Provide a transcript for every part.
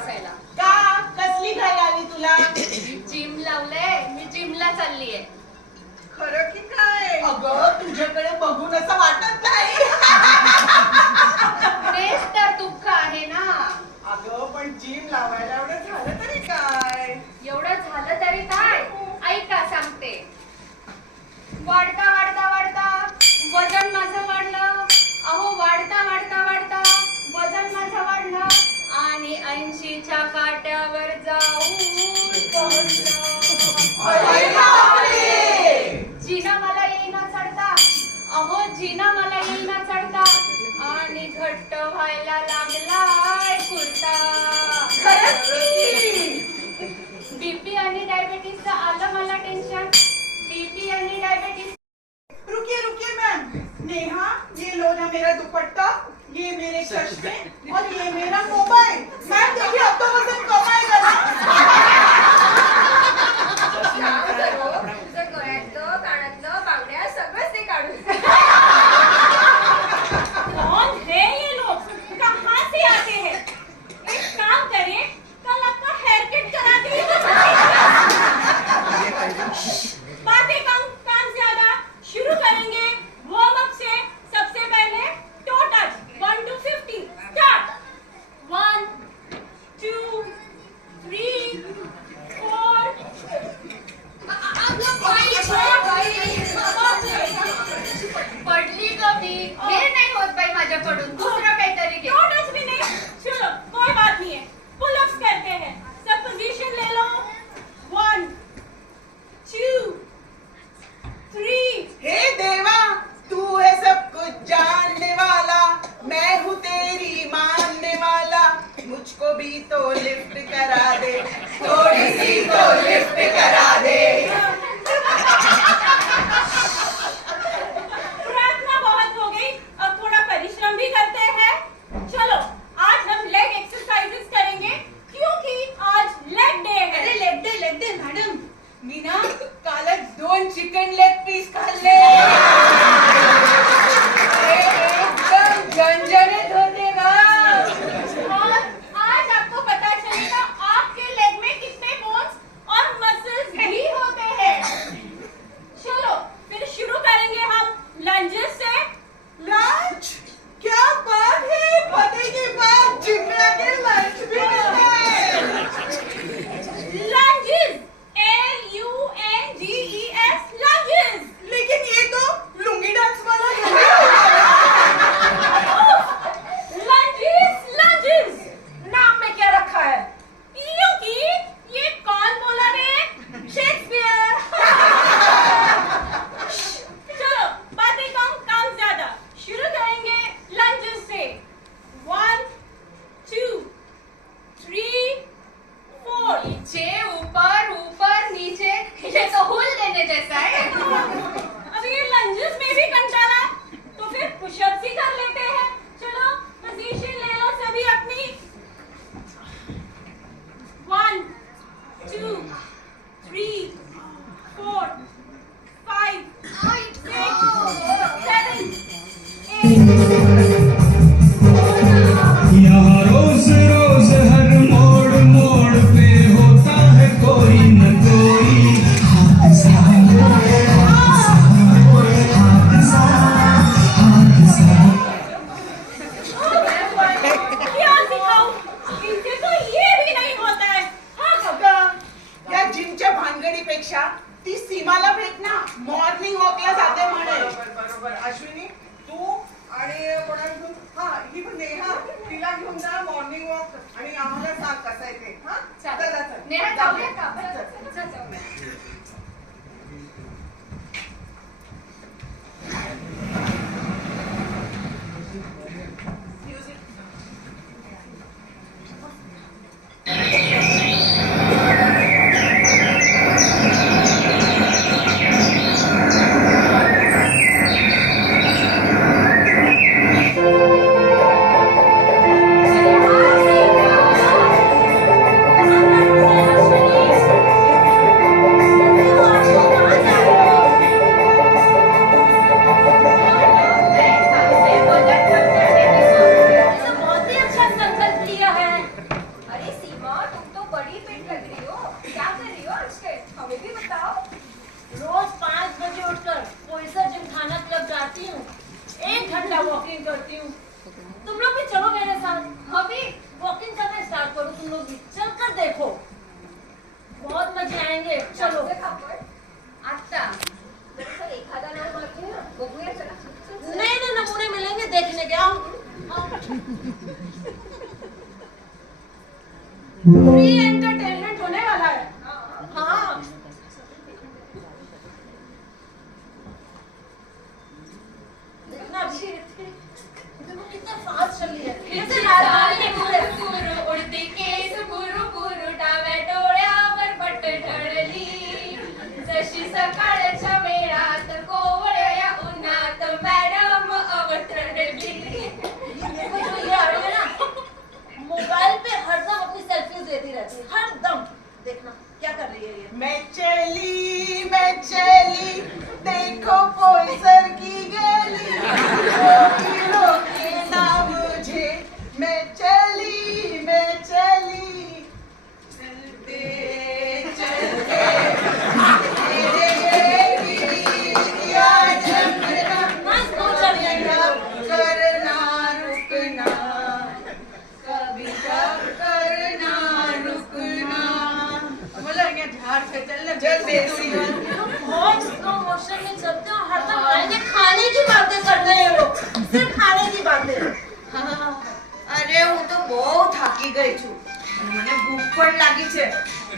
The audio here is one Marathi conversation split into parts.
बसायला. का कसली घाई आली तुला? जिम लावलंय, मी जिमला चाललीये. खरं की काय? अगं तुझ्याकडे बघून असं वाटत नाही. तेच तर दुःख आहे ना. अगं पण जिम लावायला एवढं झालं तरी काय? एवढं झालं तरी काय? ऐका सांगते. वाढता वाढता वाढता वजन माझं वाढलं. अहो वाढता वाढता वाढता वजन माझं वाढलं आणि 80च्या काट्यावर जाऊन पोहोचलं. जिना मला येईना चढता. अहो जिना मला येईना चढता आणि घट्ट व्हायला लागलाय कुर्ता. बीपी आणि डायबिटीसचं आलं मला टेन्शन. बीपी आणि डायबिटीस. रुकिए रुकिए मैम. नेहा ये लो ना मेरा दुपट्टा, ये मेरे चश्मे और ये मेरा मोबाइल. मैम देखिए अब तो वजन कम आएगा ना. तुझं गळ्यातलं कानातलं बांगड्या सगळंच ते काढून. कौन है ये लोग? कहाँ से आते हैं? एक काम करिए, कल आपका हेयर कट करा दिए. बातें कम, काम ज्यादा. शुरू करेंगे वार्म अप से. सबसे पहले टो टच 1 to 50 स्टार्ट. 1 2 3 4. पडली ग मी. हे नाही होत बाई माझ्याकडून. दुसरं काहीतरी घे. टो टच भी नहीं. चलो कोई बात नहीं है. पुल अप्स करते हैं. सब पोजीशन ले लो. 1 2 3. हे देवा तू है सब कुछ जानने वाला, मैं हूँ तेरी मानने वाला. मुझको भी तो लिफ्ट करा दे, थोड़ी सी तो लिफ्ट करा दे. प्रार्थना बहुत हो गई. अब थोड़ा परिश्रम भी करते हैं. चलो आज हम लेग एक्सरसाइजेस करेंगे क्योंकि आज लेग डे है. अरे लेग डे मॅडम. मी ना कालच 2 चिकन लेग पीस खाल्ले. एकदम झणझणीत होते ना. और आज आपको पता चलेगा आपके लेग में कितने बोन्स और मसल्स भी होते हैं. चलो फिर शुरू करेंगे हम लंजेस से. लंच? क्या बात है. पते के बाद जिगरा के लंच भी मिलता है. Lunges LUNGES lunges. लेकिन ये तो लुंगी डांस वाला है. लंजेस लंजेस नाम में क्या रखा है? क्योंकि ये कौन बोला रे? शेक्सपियर. चलो बातें कम काम ज्यादा. शुरू करेंगे लंजेस से. 1 2 3 4. नीचे ऊपर ऊपर नीचे. ये तो हुल देने जैसा है. अब ये लंजेस में भी कंटाला तो फिर पुशअप्स ही कर लेते हैं. चलो पोजीशन ले लो सभी अपनी. 1 2 3 4 5 6 7 8. यहाँ रोज रोज हर मोड़ मोड़ पे होता है कोई न कोई. हाथ सा क्या सिखाऊं? इनसे तो ये भी नहीं होता है. हाँ अगं या जिमच्या भानगडीपेक्षा ती सीमाला भेट ना. मॉर्निंग वॉकला जाते म्हणे. बरोबर. अश्विनी तू आणि कोणाला घेऊन ही पण नेहा तिला घेऊन जा मॉर्निंग वॉक आणि आम्हाला सांग कसं आहे ते. हा चालेल. नेहा जाऊया का आपण? चल जाऊया. फ्री एंटरटेनमेंट होने वाला है। हाँ देखना अभी देखो कितना फास्ट चल रही है। कैसे साले गुरु उडते केस गुरु गुरु डाव्या डोळ्यावर बट ढळली जशी सकाळच्या वेळात कोवळ्या उन्हात मॅडम अवतरली। देखो जो ये आ रही है ना, मोबाइल पे हरदम अपनी सेल्फीज लेती रहती है, हरदम। देखना क्या कर रही है ये। मैं चली देखो पोईसर की गली रोके ना मुझे मैं चली चलते चलते नाइस बहुत चल रही है। करना रुकना कभी कब करना रुकना बोला ये झाड़ से चलना जल्दी बहुत स्लो मोशन में चलते हो, हरदम आएंगे खाने की बातें करते हैं लोग, सिर्फ खाने की बातें। અરે હું તો બહુ થાકી ગઈ છું અને મને ભૂખ પણ લાગી છે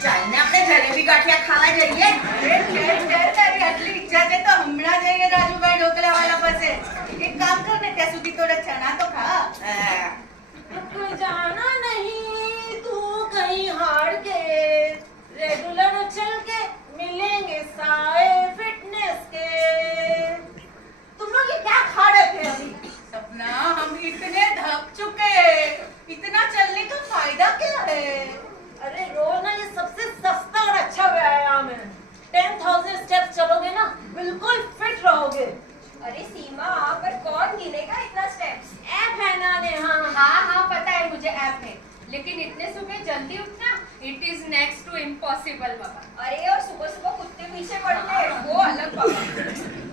ચાલને આપણે જલેબી ગાંઠિયા ખાવા જઈએ અરે તારી આટલી ઈચ્છા છે તો હમણાં જઈએ રાજુભાઈ ઢોકળાવાળા પાસે એક કામ કર ને ત્યાં સુધી થોડા ચણા તો ખા जाना नहीं तू कहीं हार के, रेगुलर चल के मिलेंगे साए फिटनेस के। तुम लोग ये क्या खा रहे थे अभी? सपना हम इतने थक चुके इतना चलने का फायदा क्या है अरे रोज ना ये सबसे सस्ता और अच्छा व्यायाम है। 10,000 स्टेप्स चलोगे ना बिल्कुल फिट रहोगे। अरे सीमा पर कौन गिनेगा इतना स्टेप्स? ऐप है ना नेहा। हाँ पता है मुझे ऐप है, लेकिन इतने सुबह जल्दी उठना it is next to impossible बाबा। अरे और सुबह सुबह कुत्ते पीछे पड़ते हैं वो अलग बाबा।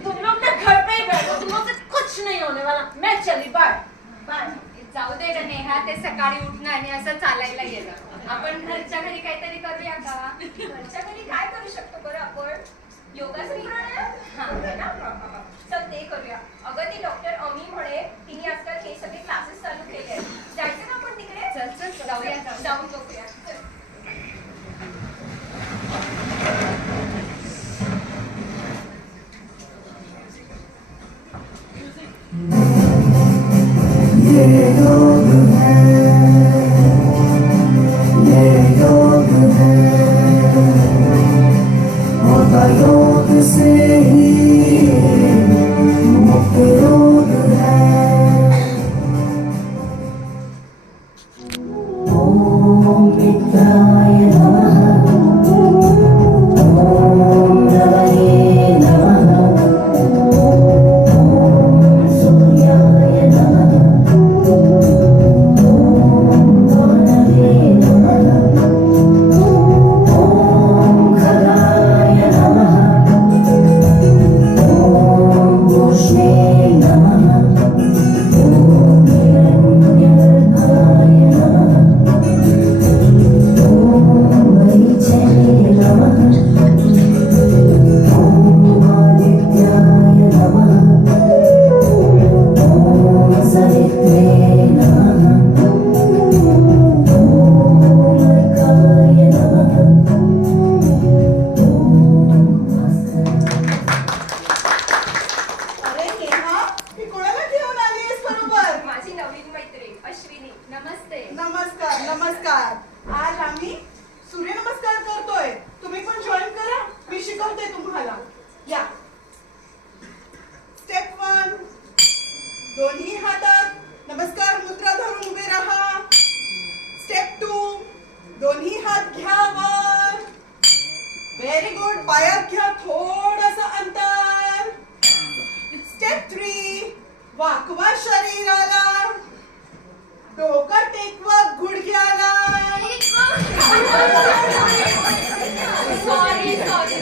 तुम लोग ना घर पे ही बैठो, तुम लोग से कुछ नहीं होने वाला। मैं चली बाय बाय। जाऊ दे रे नेहा, ते सकाळी उठणं आणि असं चालायला गेलं। आपण घरच्या घरी काहीतरी करूया का? घरच्या घरी काय करू शकतो बरं आपण? योगासनी प्राणायाम हा ना, चल ते करूया। अगं ती डॉक्टर अमी म्हणे तिने आजकाल हे सगळे क्लासेस चालू केले आहेत, जायचं ना आपण तिकडे? चल जाऊया, जाऊन बघूया चल। ये योग है, ये योग है, होता योग से ही मुक्त योग है। ओम विद्याय नमः, ओम रवये नमः, ओम सूर्याय नमः, नमस्कार आज आम्ही सूर्यनमस्कार करतोय तुम्ही पण जॉईन करा मी शिकवते तुम्हाला या स्टेप 1 दोन्ही हातात नमस्कार मुद्रा धरून उभे राहा स्टेप 2 दोन्ही हात घ्या वर व्हेरी गुड पायात घ्या थोडंसं अंतर स्टेप 3 वाकवा शरीराला डोकं टेकवा गुडघ्याला सॉरी अगं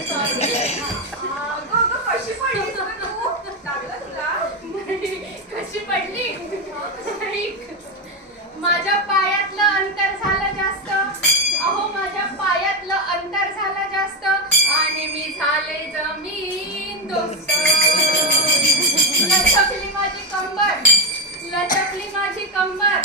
कशी पडली तू? लागलं तुला? कशी पडली? माझ्या पायातलं अंतर झालं जास्त, अहो माझ्या पायातलं अंतर झालं जास्त आणि मी झाले जमीन दोस्त। लचकली माझी कंबर, लचकली माझी कंबर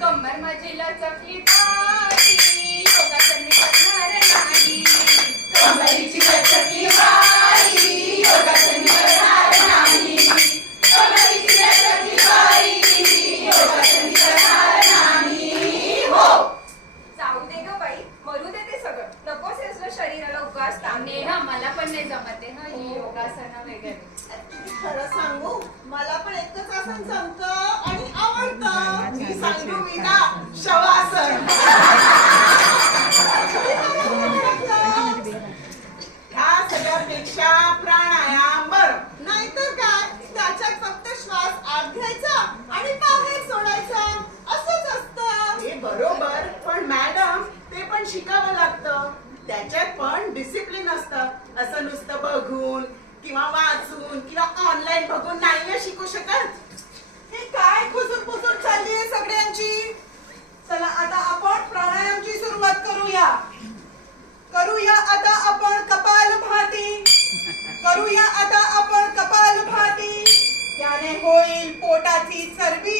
कंबर माझी लचकली बाई योगासन मी करणार नाही कमरेची लचकली बाई योगासन करणार नाही कमरेची लचकली बाई योगासन करणार नाही हो जाऊ दे ग बाई मरू दे ते सगळं नकोच हे असलं शरीराला उगाच ताण नेहा मला पण नाही जमते ना ही योगासनं वगैरे खरं सांगू मला पण एकच आसन जमतं आणि आवडतं मी सांगू विना शवासन ह्या सगळ्यापेक्षा प्राणायाम बरं नाहीतर काय त्याच्यात फक्त श्वास आत घ्यायचा आणि बाहेर सोडायचा असंच असतं हे बरोबर पण मॅडम ते पण शिकावं लागतं त्याच्यात पण डिसिप्लिन असतं असं नुसतं बघून किंवा वाचून किंवा ऑनलाईन बघून नाही ना शिकू शकत हे काय खुसूर चालली आहे सगळ्यांची चला आता आपण प्राणायामची सुरुवात करूया आता आपण कपालभाती त्याने होईल पोटाची चरबी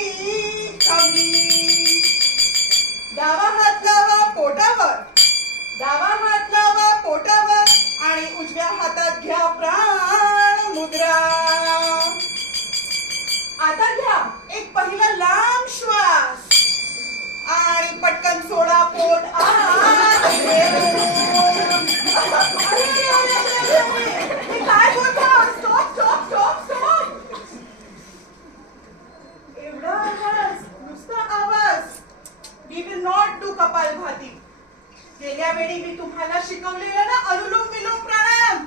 कमी डावा हात लावा पोटावर आणि उजव्या हातात घ्या प्राण मुद्रा आता घ्या एक पहिला लांब श्वास आणि पटकन सोडा पोट आत घेऊन. हे काय बोलता स्टॉप एवढा आवाज नुसता आवाज we will not do kapalbhati गेल्या वेळी मी तुम्हाला शिकवलेलं ना अनुलोम विलोम प्राणायाम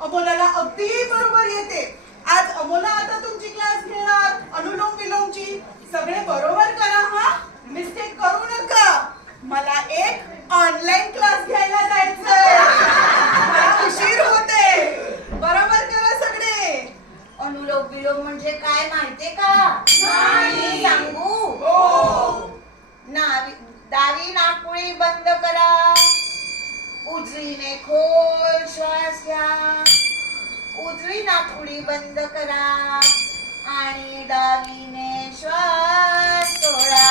अमोलाला अगदी बरोबर येते आज अमोला आता तुमची क्लास घेणार अनुलोम विलोमची सगळे बरोबर करा हा मिस्टेक करू नका मला एक ऑनलाईन क्लास घ्यायला जायचंय मला उशीर होते बरोबर करा सगळे अनुलोम विलोम म्हणजे काय माहितीये का नाही. सांगू हो डावी नाकपुडी बंद करा उजवीने खोल श्वास घ्या उजवी नाकपुडी बंद करा आणि डावीने श्वास सोडा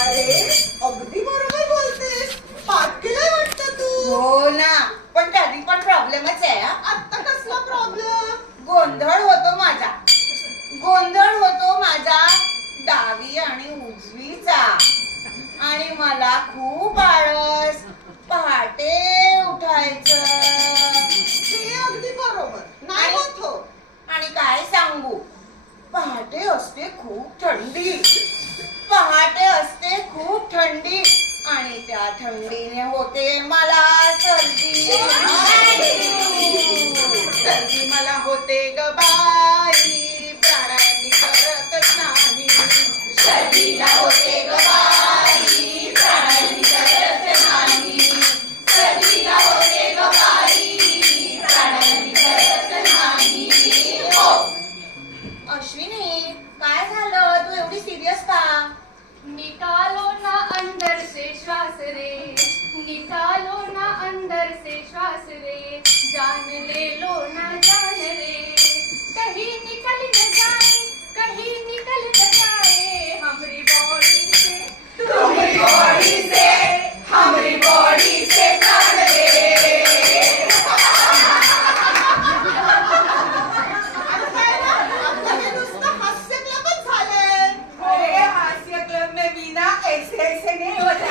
अरे अगदी बरोबर बोलतेस पाठ केलंय वाटतं तू हो ना पण त्याची पण प्रॉब्लेमच आहे हा. आता कसला प्रॉब्लेम गोंधळ होतो माझा डावी आणि उजवीचा आणि मला खूप आळस पहाटे उठायचं हे अगदी बरोबर नाही होत हो आणि काय सांगू पहाटे असते खूप थंडी आणि त्या थंडीने होते मला सर्दी मला होते ग बाई प्राणायाम करतच नाही सर्दीला होते ग बाई प्राणायाम करत नाही सर्दीला होते ग बाई प्राणायाम करत नाही हो अश्विनी काय झालं तू एवढी सिरियस का निकालो ना अंदर से श्वास रे जान ले लो ना जान रे कहीं निकल न जाए हमारी बॉडी से प्राण दे आता हे नुसतं हास्य क्लबच झालंय अरे हास्य क्लब में बिना ऐसे नहीं होता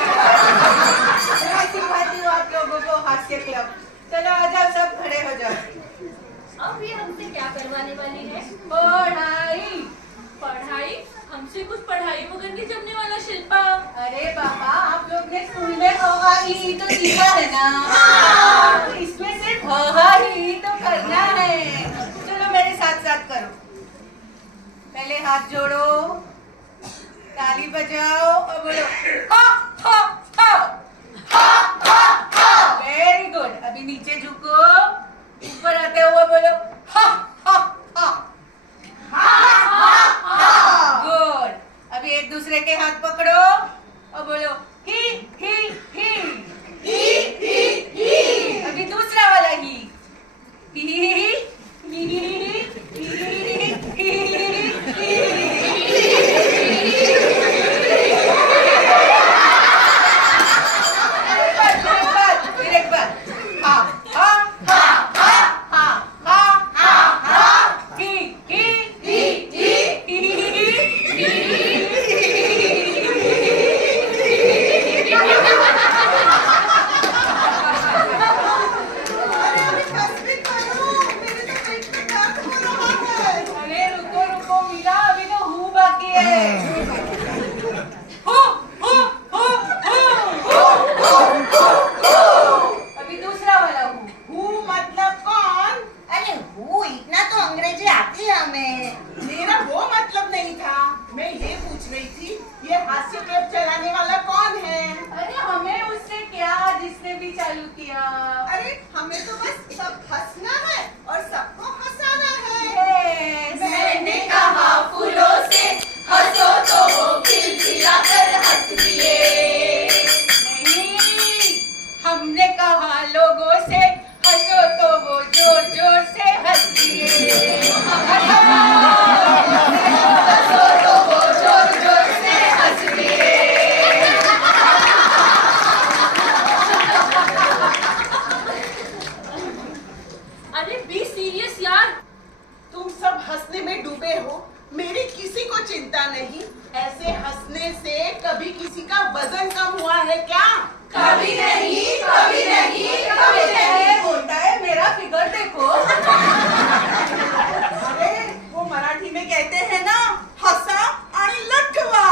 मैं सिखाती हूँ आप लोगों को हास्य क्लब चलो आ जाओ सब खड़े हो जाओ अब ये हमसे क्या करवाने वाली है पढ़ाई हमसे कुछ पढ़ाई वगैरह नहीं जमने वाला शिल्पा अरे बाबा आप लोग ने स्कूल में ई तो सीखा है ना तो इसमें सिर्फ ही तो करना है चलो मेरे साथ साथ करो पहले हाथ जोड़ो ताली बजाओ और बोलो हा हा हा वेरी गुड अभी नीचे झुको ऊपर आते हुए बोलो हा गुड अभी एक दूसरे के हाथ पकड़ो और बोलो ही अभी दूसरा वाला ही सब हंसना है और सबको हंसाना है। मैंने कहा फूलों से हंसो तो वो खिलखिलाकर हंस दिए। नहीं, हमने कहा लोगों से हंसो तो वो जोर जोर से हंस दिए। हंसो तो वो जोर जोर से हंस दिए। अरे बी सीरियस यार। तुम सब हंसने में डूबे हो, मेरी किसी को चिंता नहीं। ऐसे हंसने से कभी किसी का वजन कम हुआ है क्या? कभी नहीं, कभी नहीं, कभी नहीं। बोलता है मेरा फिगर देखो। अरे वो मराठी में कहते हैं ना, हंसा आणि लटकवा।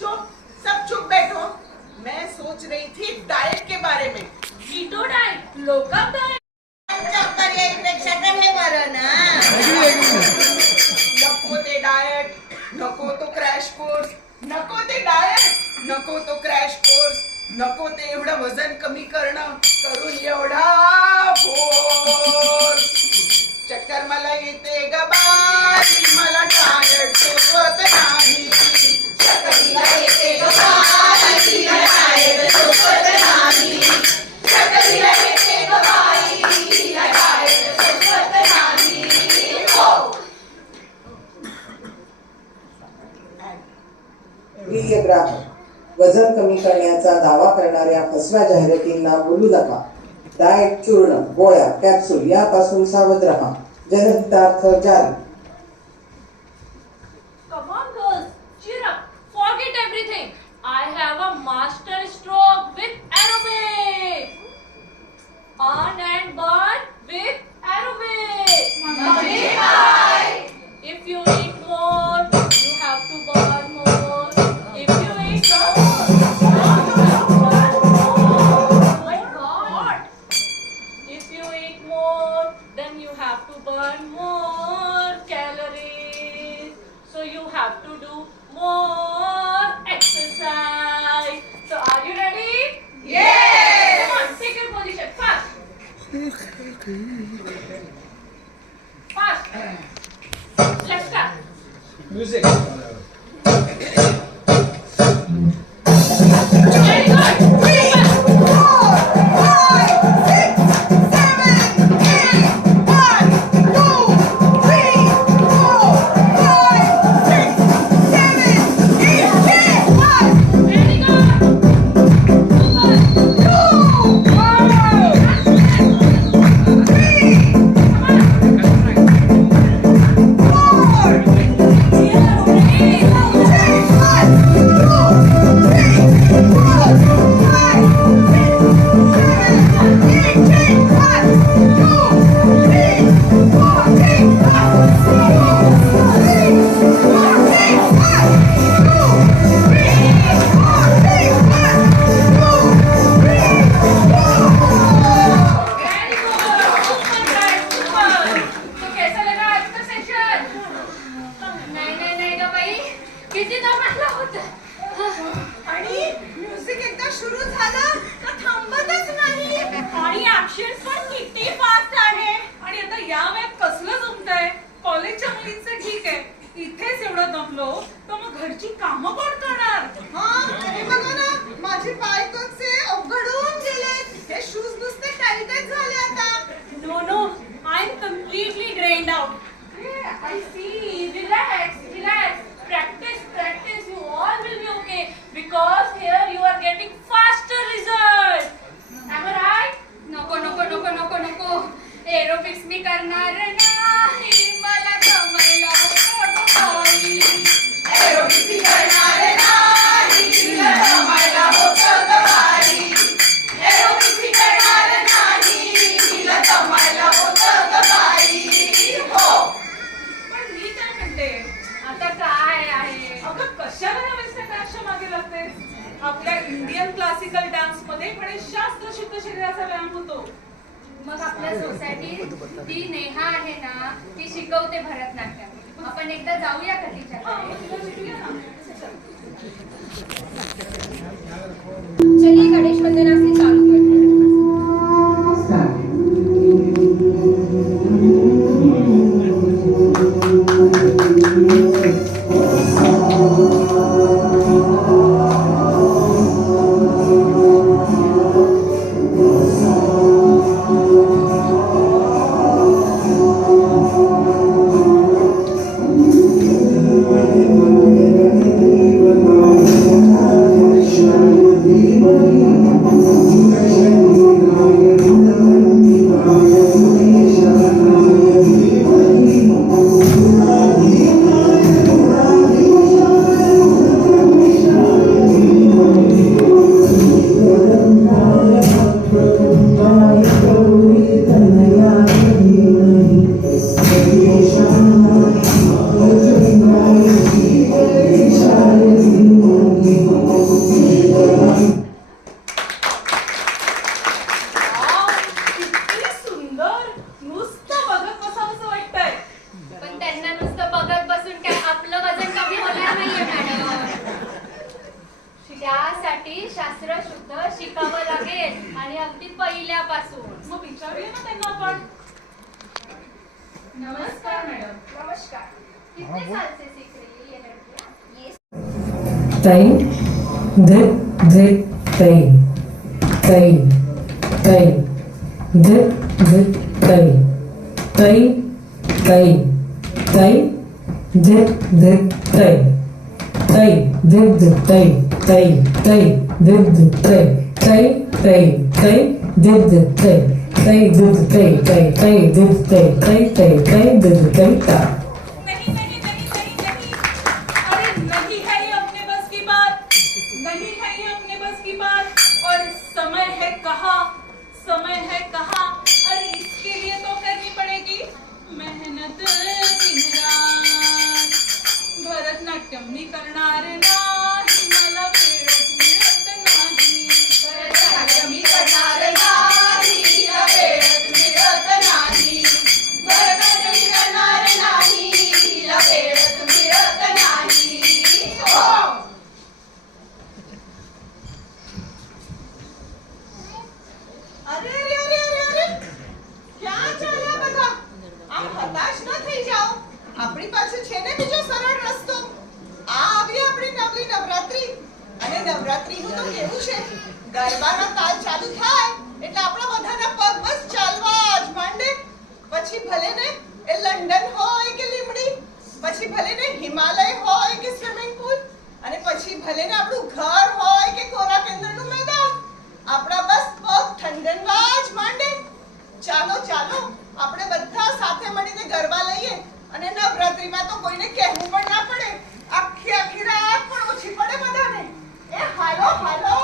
चुप, सब चुप बैठो। मैं सोच रही थी डाइट के बारे में। Keto diet, low carb diet. पर्यायीपेक्षा तर हे बरं ना. नको ते डाएट, नको तो क्रॅश कोर्स, नको ते डाएट, नको तो क्रॅश कोर्स, नको ते एवढं वजन कमी करणं, करून एवढा फोर्स. चक्कर मला येते ग बाई, मला डाएट सोबत नाही. चक्करला येते ग बाई, तिला डाएट सोबत नाही. चक्करला येते ग बाई, तिला डाएट सोबत नाही. हो. प्रिय ग्राहक, वजन कमी करण्याचा दावा करणाऱ्या फसव्या जाहिरातींना बोलू नका. डाएट चूर्ण, गोळ्या, कॅप्सूल यापासून सावध रहा. जनहितार्थ जारी. Come on girls, cheer up. Forget everything. I have a master stroke with aerobic. On and burn with aerobic. म्हणजे काय? If you eat more, you have to burn more. If you eat more, you have to burn more. My God. If you eat more, then you have to burn more calories. So you have to do more exercise. So are you ready? Yes. Come on, take your position fast. Fast. Let's start. Music. Very good. Super. Very good. Very good. Super guys, super. तो कैसा लगा आज का सेशन? नाही ग बाई, किती दमाला होतं. आणि म्युझिक एकदा सुरू झालं का थांबतच नाही. आणि ऍक्शन्स पण किती फास्ट आहे. आणि आता या वयात कसलं जमतंय. कॉलेजच्या मुलींचं ठीक आहे, इथेच एवढं दमलो तर मग घरची कामं कोण करणार. हे बघा ना, माझे पाय कसे अवघडून गेलेत. हे शूज नुसते टाईटच झाले आता. No, no, I'm completely drained out. I see. Relax, relax. Practice, practice. You all will be okay because here you are getting faster results. Am I right? नको नको नको नको नको. एरोबिक्स मी करणार नाही. मला जमायला होतं बाई. एरोबिक्स मी करणार नाही. मला जमायला होतं बाई. एरोबिक्स मी करणार नाही. मला जमायला होतं बाई. हो. पण मी काय म्हणते, आता काय आहे? अगं कशाला या वेस्टर्न डान्सच्या मागे लागते. आपल्या इंडियन क्लासिकल डान्स मध्ये गणेशशास्त्र शुद्ध शरीराचा व्यायाम होतो. मग आपल्या सोसायटीत ती नेहा आहे ना, ती शिकवते भरतनाट्यम. आपण एकदा जाऊया का तिच्याकडे? चलिए गणेश वंदना से चालू करते हैं. विचारूया ना त्यांना आपण. नमस्कार मैडम. नमस्कार. कितने साल से सीख रही है ये लड़कियां? ये Time, dip, dip, time, time, time, dip, dip, time, time, time, time, dip, dip, time, time, dip, dip, time, time, time, dip, dip, time, time, time, time, dip, dip, time, time, dip, time, time, time, dip, time, time, time, time, dip, time, time. नहीं नहीं नहीं नहीं नहीं, अरे नहीं है ये अपने बस की बात, नहीं है ये अपने बस की बात. और समय है कहाँ, समय है कहाँ, अरे इसके लिए तो करनी पड़ेगी मेहनत दिन रात. भरतनाट्यम मी करणार नाही, मला वेळच मिळत नाही. भरतनाट्यम मी करणार नाही, मला वेळच मिळत नाही. भरतनाट्यम मी करणार नाही, मला वेळच मिळत नाही. અરે અરે અરે અરે અરે ક્યાં ચાલ્યા બધા? આમ હતાશ ન થઈ જાઓ. આપણી પાસે છે ને બીજો સરળ રસ્તો. આ આવી આપણી નવલી નવરાત્રી. અને નવરાત્રીનું તો કેવું છે, ગરબાના તાલ ચાલુ થાય એટલે આપણા બધાના પગ બસ ચાલવા જ માંડે. પછી ભલે ને એ લંડન હોય કે લીમડી, પછી ભલે ને હિમાલય હોય કે સ્વિમિંગ પૂલ, અને પછી ભલે ને આપણું ઘર હોય કે કોરા કેન્દ્રનું મેદાન, આપણા બસ પગ ઠંડનવા જ માંડે. ચાલો ચાલો આપણે બધા સાથે મળીને ગરબા લઈએ, અને નવરાત્રીમાં તો કોઈને કહેવું પણ ના પડે. આખી આખી રાત પણ ઓછી પડે બધાને. એ હાલો હાલો.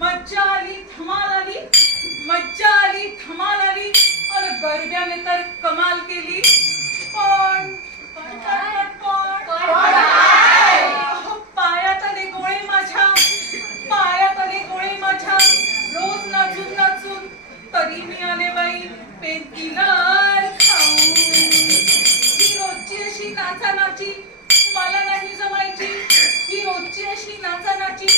मज्जा आली, धमाल आली, मज्जा आली, धमाल आली, और गरब्याने तर कमाल केली. पण पायात आले गोळे माझ्या, पायात आले गोळे माझ्या. रोज नाचून नाचून तरी मी आले बाई पेनकिलर खाऊन. ही रोजची अशी नाचानाची मला नाही जमायची, ही रोजची अशी नाचानाची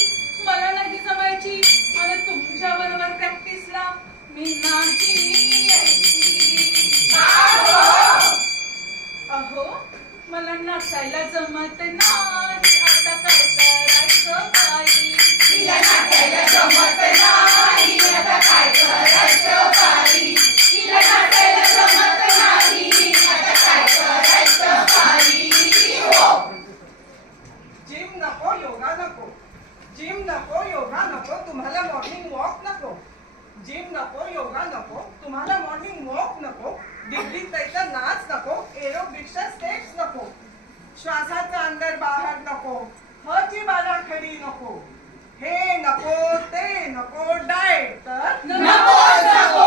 मला नाही जमायची. आणि तुमच्या बरोबर प्रॅक्टिसला मी नाही यायची. अहो मला दिग्गीत तर नाच नको, एरोबिक्सच्या स्टेप्स नको, श्वासाचा अंदर बाहेर नको, हची बाराखडी नको, हे नको ते नको, डाएट तर नको,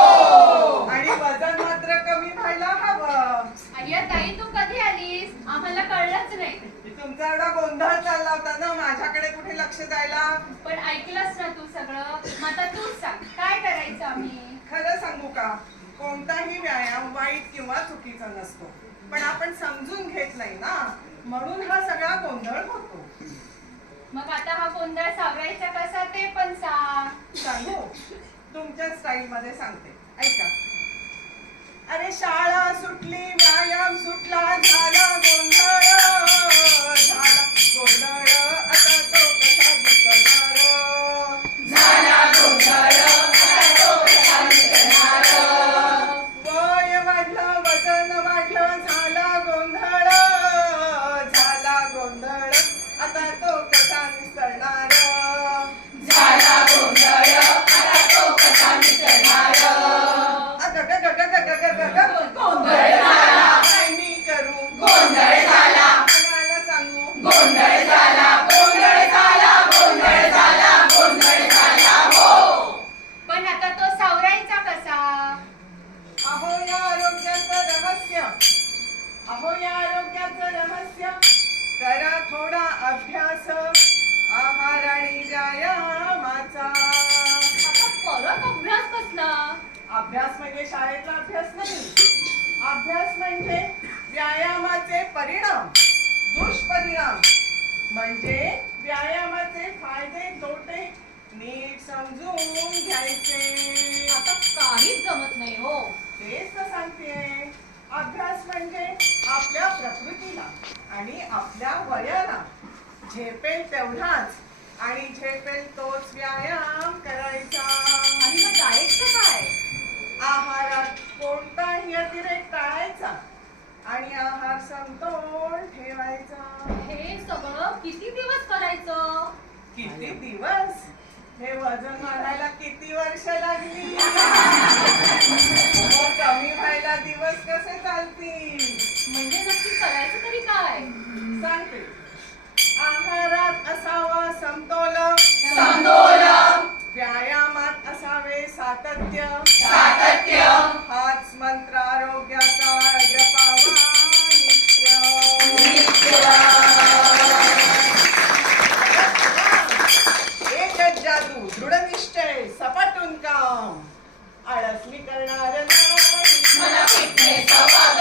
आणि वजन मात्र कमी व्हायला हवं. अय्या ताई तू कधी आलीस? आम्हाला कळलंच नाही. तुमचा एवढा गोंधळ चालला होता ना, माझ्याकडे कुठे लक्ष द्यायला. पण ऐकलंस ना तू सगळं? मग आता तूच सांग काय करायचं आम्ही? खरं सांगू का, कोणताही व्यायाम वाईट किंवा चुकीचा नसतो, पण आपण समजून घेत नाही ना, म्हणून हा सगळा गोंधळ होतो. मग आता हा गोंधळ सावरायचा कसा ते पण सांग. सांगू? तुमच्या स्टाईल मध्ये सांगते, ऐका. अरे शाळा सुटली, व्यायाम सुटला, झाला गोंधळ, झाला गोंधळ, आता तो कसा दिसणार, झाला गोंधळ, आता तो कसा दिसणार, वय वाढलं, वजन वाढलं, झाला गोंधळ, झाला गोंधळ, आता तो कसा मिसळणार, झाला गोंधळ, आता तो कसा मिसळणार, गोंधळ झाला, काय मी करू, गोंधळ झाला, कोणाला सांगू, गोंधळ झाला, गोंधळ झाला, गोंधळ झाला, गोंधळ झाला, हो. पण आता तो सावरायचा कसा? अहो या आरोग्याचं रहस्य, अहो या आरोग्याचं रहस्य, करा थोडा अभ्यास, आहार आणि व्यायामाचा. आता परत अभ्यास कसला? अभ्यास म्हणजे शाळेतला अभ्यास नाही, अभ्यास म्हणजे व्यायामाचे परिणाम, दुष्परिणाम, म्हणजे व्यायामाचे फायदे तोटे नीट समजून घ्यायचे. आता काहीच जमत नाही हो. तेच तर सांगते, अभ्यास म्हणजे आपल्या प्रकृतीला आणि आपल्या वयाला झेपेल तेवढाच आणि झेपेल तोच व्यायाम करायचा. आणि मग डाएटचं काय? आहारात कोणताही अतिरेक टाळायचा आणि आहार समतोल ठेवायचा. हे सगळं किती दिवस करायचं? किती दिवस? हे वजन वाढायला किती वर्ष लागली, मग कमी व्हायला दिवस कसे चालतील? म्हणजे नक्की करायचं तरी काय? सांगते. आहारात असावा समतोल, व्यायामात असावे सातत्य, हाच मंत्र आरोग्याचा जपावा नित्य. एकच जादू, दृढनिश्चय, सपाटून काम, आळस मी करणार नाही, मला फिटनेस हवा